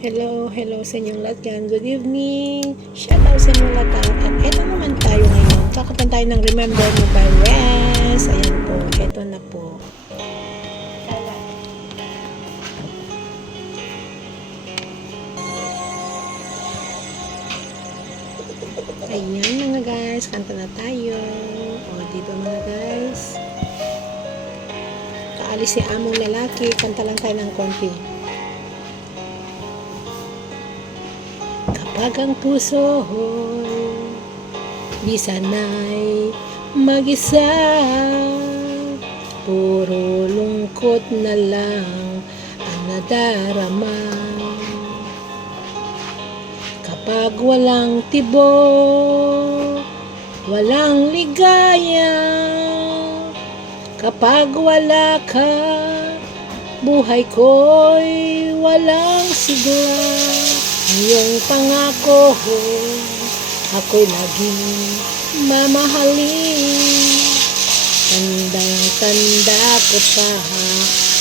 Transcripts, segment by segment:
Hello sa inyong lahat yan. Good evening. Shout out sa inyong lahat. At eto naman tayo ngayon. Kakatan tayo ng Remember Me by Rez. Ayan po. Eto na po. Ayan mga guys. Kanta na tayo. O diba mga guys? Kaalis si among lalaki. Kanta lang tayo ng konti. Kapag ang puso di sanay mag-isa, puro lungkot na lang ang nadarama. Kapag walang tibok, walang ligaya, kapag wala ka, buhay ko'y walang sigla. Iyong pangako, ako'y laging mamahalin. Tandang-tanda ko pa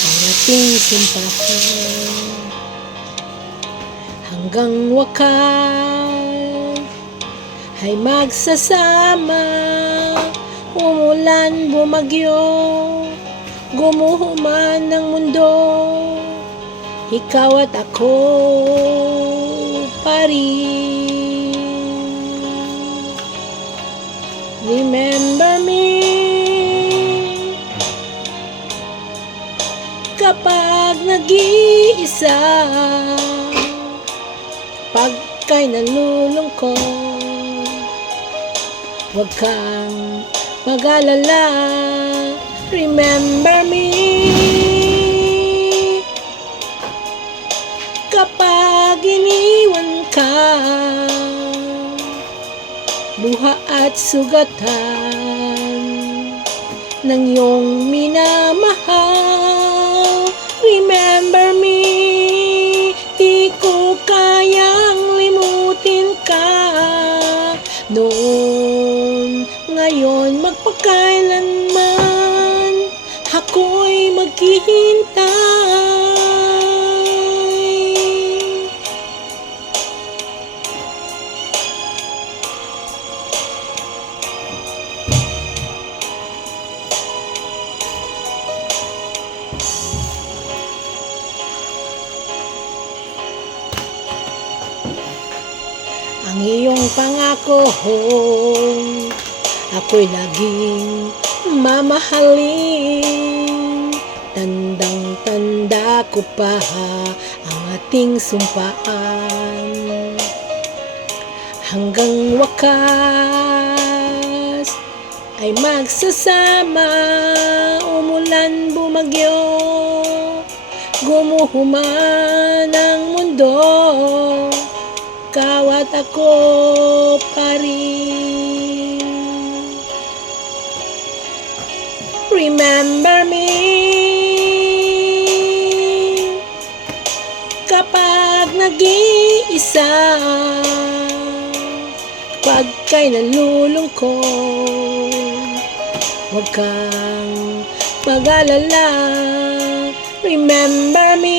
ang ating simpahan. Hanggang wakas ay magsasama. Umulan, bumagyo, gumuho man ng mundo, ikaw at ako pa rin. Remember me kapag nag-iisa, pag ka'y nalulungkot, huwag kang mag-alala. Remember me kapag iniwan ka, luha at sugatan ng iyong minamahal. Remember me, di ko kayang limutin ka noon, ngayon, magpakailanman ako'y maghihintay. Ang iyong pangako, ako'y laging mamahalin. Tandang-tanda ko pa ang ating sumpaan. Hanggang wakas ay magsasama. Umulan, bumagyo, gumuho man ang mundo, ikaw at ako pa rin. Remember me kapag nag-iisa, kapag ka'y nalulungkot, huwag kang mag-alala. Remember me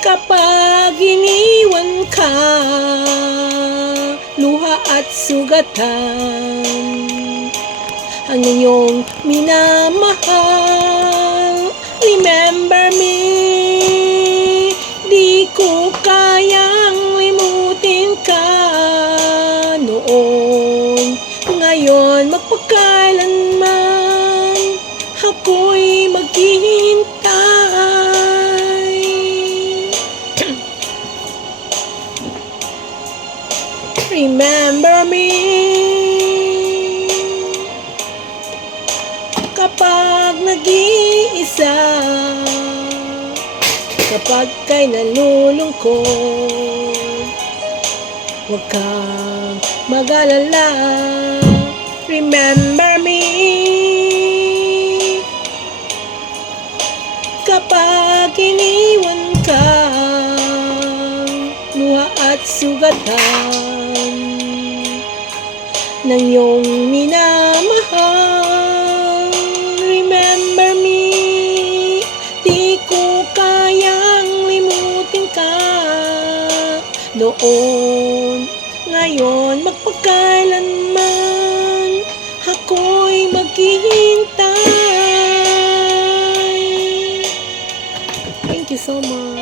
kapag iniwan ka, luha at sugatan ang iyong minamahal. Remember me, di ko kayang limutin ka noon, ngayon, magpakailanman ako'y maghihintay. Remember me kapag nag-iisa, kapag ka'y nalulungkot, huwag kang mag-alala. Remember me kapag iniwan ka, luha at sugatan ng iyong minamahal. Remember me, di ko noon, ngayon, magpagkailanman, ako'y maghihintay. Thank you so much.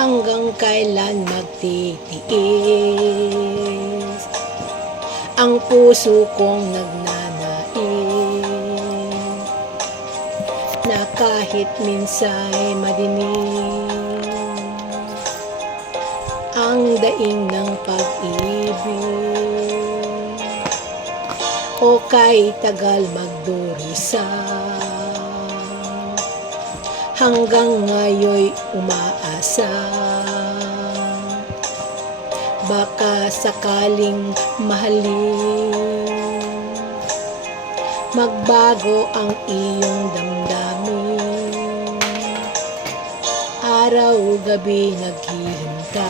Hanggang kailan magtitiis ang puso kong nagnanais na kahit minsa'y madinig ang daing ng pag-ibig o kay tagal magdurisan hanggang ngayoy umaasa baka sakaling mahalin magbago ang iyong damdamin araw-gabi naghihintay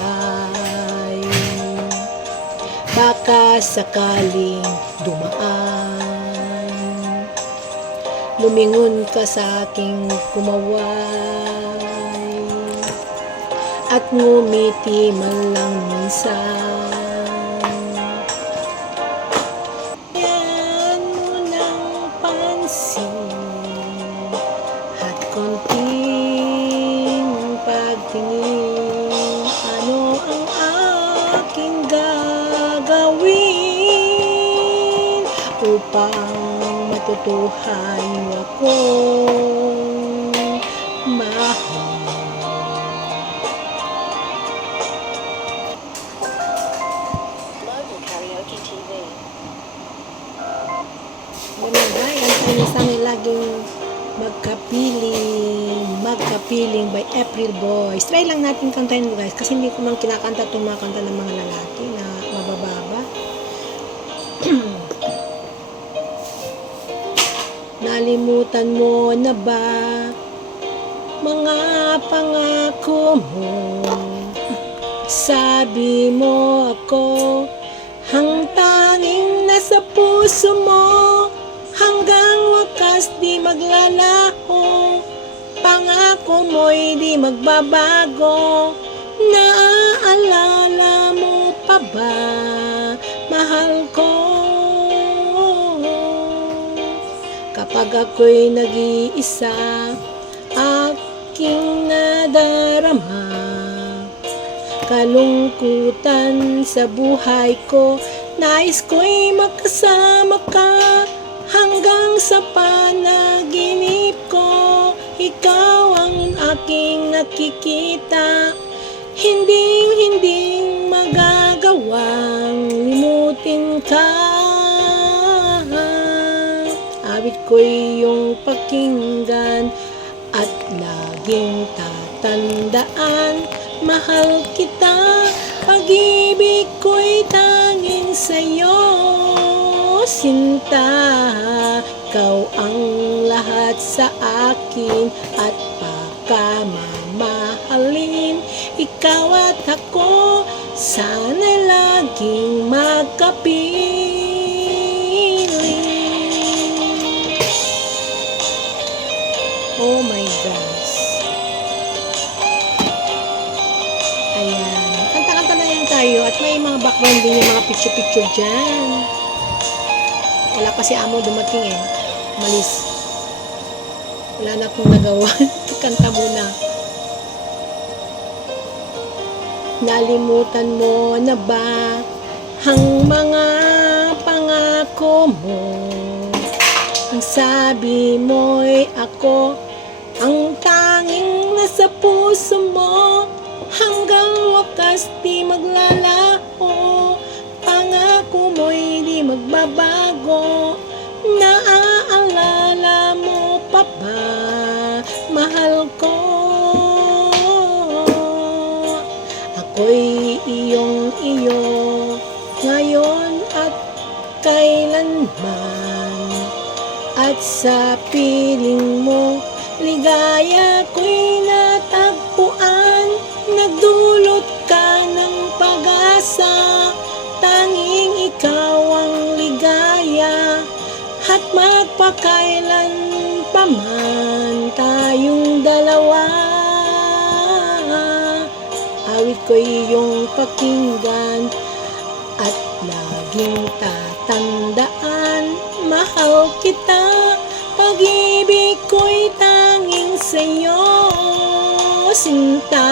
baka sakaling dumaan lumingon ka sa aking kumaway at ngumiti man lang minsan. Yan mo ng pansin at konting pagtingin ano ang aking gagawin upang matutuhan mo akong mahal. Ganun ay, ang isang laging magkapiling by April Boys. Try lang natin kantahin guys, kasi hindi ko man kinakanta itong mga kanta ng mga lalaki na mabababa. Nalimutan mo na ba mga pangako mo? Sabi mo ako ang tanging nasa puso mo hanggang wakas di maglalaho pangako mo'y di magbabago naaalala mo pa ba mahal ko kapag ako'y nag-iisa aking nadarama kalungkutan sa buhay ko nais ko'y makasama ka hanggang sa panaginip ko ikaw ang aking nakikita hindi magagawang limutin ka awit ko'y iyong pakinggan at laging tatandaan mahal kita, pag-ibig ko'y tanging sa'yo, sinta. Ikaw ang lahat sa akin at pagkamamahalin. Ikaw at ako, sana'y laging magkapiling. Oh my gosh. Ayan. Kanta-kanta na yan tayo. At may mga background din yung mga picture-picture dyan. Wala kasi amo dumating eh. Malis. Wala na akong nagawa. Kanta muna. Nalimutan mo na ba ang mga pangako mo? Ang sabi mo'y ako ang tanging nasa puso mo. Hanggang wakas di maglalaho, pangako mo'y di magbabago. Naaalala mo pa ba, mahal ko? Ako'y iyong-iyo ngayon at kailanman. At sa piling mo, ligaya ko'y makakailan pa man tayong dalawa. Awit ko iyong pakinggan at laging tatandaan. Mahal kita, pag-ibig ko'y tanging sa'yo, sinta.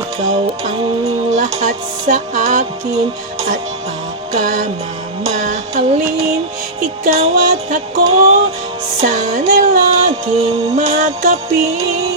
Ikaw ang lahat sa akin at pagkamamahalin. Ikaw at ako, sana'y laging makapiling.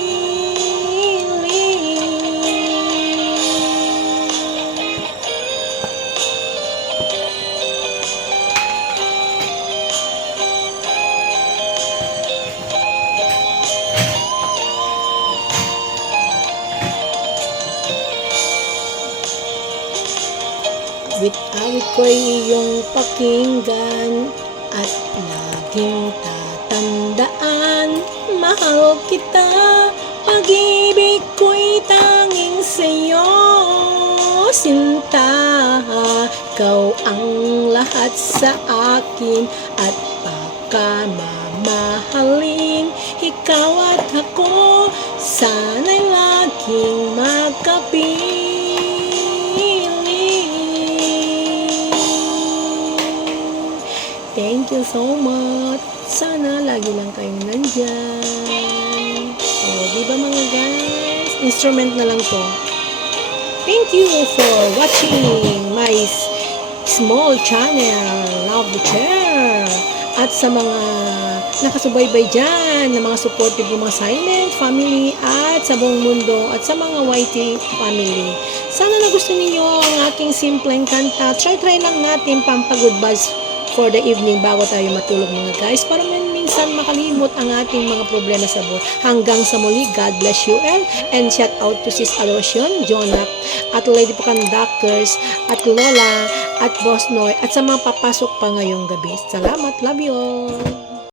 Awit ko'y iyong pakinggan at laging tatandaan. Mahal kita, pag-ibig ko'y tanging sa'yo, sinta. Ikaw ang lahat sa akin at pagkamamahalin. Ikaw at ako, sana'y laging magkapiling. Thank you so much. Sana lagi lang kayong nandyan. O, di ba mga guys? Instrument na lang to. Thank you for watching my small channel, Love the Chair. At sa mga nakasubaybay dyan, na mga supportive ng mga silent family at sa buong mundo at sa mga YT family. Sana nagustuhan niyo ang aking simpleng kanta. Try lang natin pampagod buzz for the evening bago tayo matulog mga guys, para minsan makalimot ang ating mga problema sa buhay. Hanggang sa muli, God bless you all, and shout out to Sis Adoration, Jonah, at Lady Conductors, at Lola, at Boss Noy, at sa mga papasok pa ngayong gabi. Salamat, love you all!